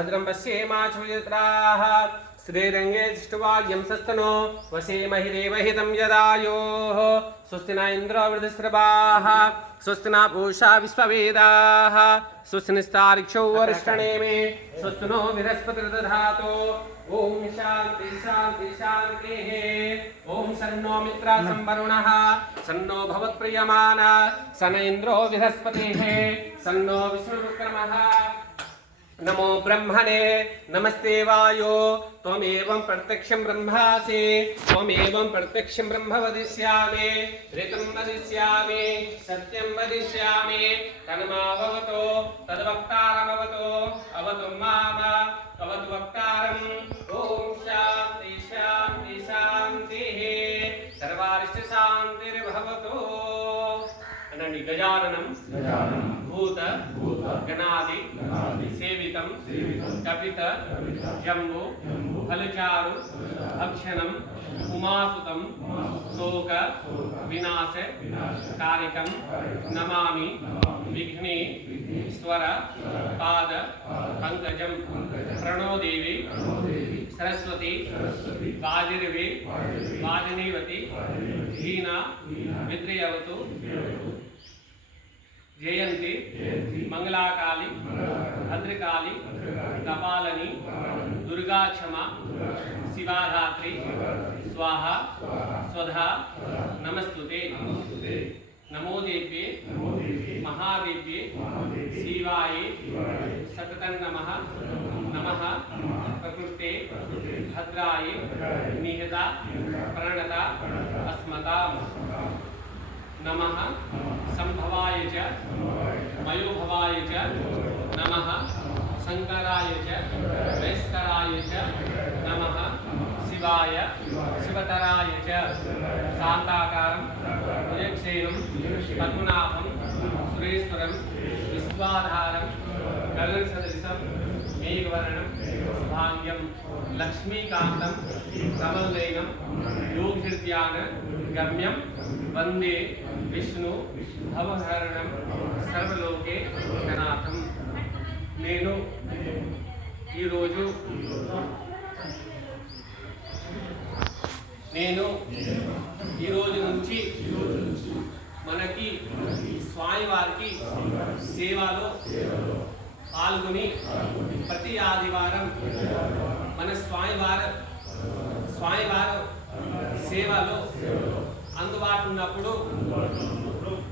भद्रम भद्रं पश्येमाचुयत्राः श्रीरङ्गे दृष्ट्वा यंसस्तनो वसेमहिरेवहितं यदायोः। स्वस्ति न इन्द्रो वृधस्रवाः स्वस्ति न पूषा विश्ववेदाः। स्वस्ति निस्तारिक्षौ वर्षणे मे। स्वस्तु नो बृहस्पतिर्दधातो। ॐ शान्ति शान्ति, शान्तिः। ॐ सन्नो मित्रा संवरुणः। सन्नो भवत्प्रियमाण सन इन्द्रो बृहस्पतिः। सन्नो विष्णुविक्रमः। नमो ब्रह्मणे नमस्ते वायो। त्वमेवं प्रत्यक्षं ब्रह्मासि त्वमेवं प्रत्यक्षं ब्रह्म वदिष्यामि ऋतं वदिष्यामि सत्यं वदिष्यामि तन्मावतो तद्वक्तारमवतो अवतु माम अवतु वक्तारम् ॐ शान्ति शान्ति शान्तिः सर्वारिष्टशान्तिर्भवतु। गजाननं। भूत भूत गणादि। गणादि। కపిత జంబు ఫలచారు భక్షణం ఉమాసుతం శోక వినాశ కారికం నమామి విఘ్నే స్వర పాద పంకజం ప్రణోదేవి సరస్వతి వాజిర్వి వాజినీవతి హీన విద్రయవతు జయంతి మంగళాకాళి భద్రకాళి కపాలని దుర్గాక్షమ శివాధాత్రి స్వాహ స్వధా నమస్తుతే నమో దేవ్యే మహాదేవ్యే శివాయే సతతం నమ నమ ప్రకృతే భద్రాయ నిహత ప్రణత అస్మతాం नमः संभवाय च मयोभवाय च नमः శంకరాయ వైస్కరాయ నమ శివాయ శివతరాయ శాంతాకారం భుజక్షేయం పద్మనాభం సురేశ్వరం విశ్వాధారం గగన సదృశం మేఘవర్ణం భాగ్యం లక్ష్మీకాంతం కమల్లేయం యోగహృద్యాన గమ్యం వందే విష్ణు భవహరణం సర్వలోకే జనాథం నేను ఈరోజు నేను ఈరోజు నుంచి మనకి స్వామివారికి సేవలో పాల్గొని ప్రతి ఆదివారం మన స్వామివారి స్వామివారు సేవలో అందుబాటు ఉన్నప్పుడు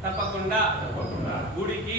తప్పకుండా గుడికి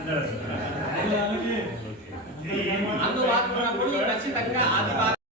আপনারা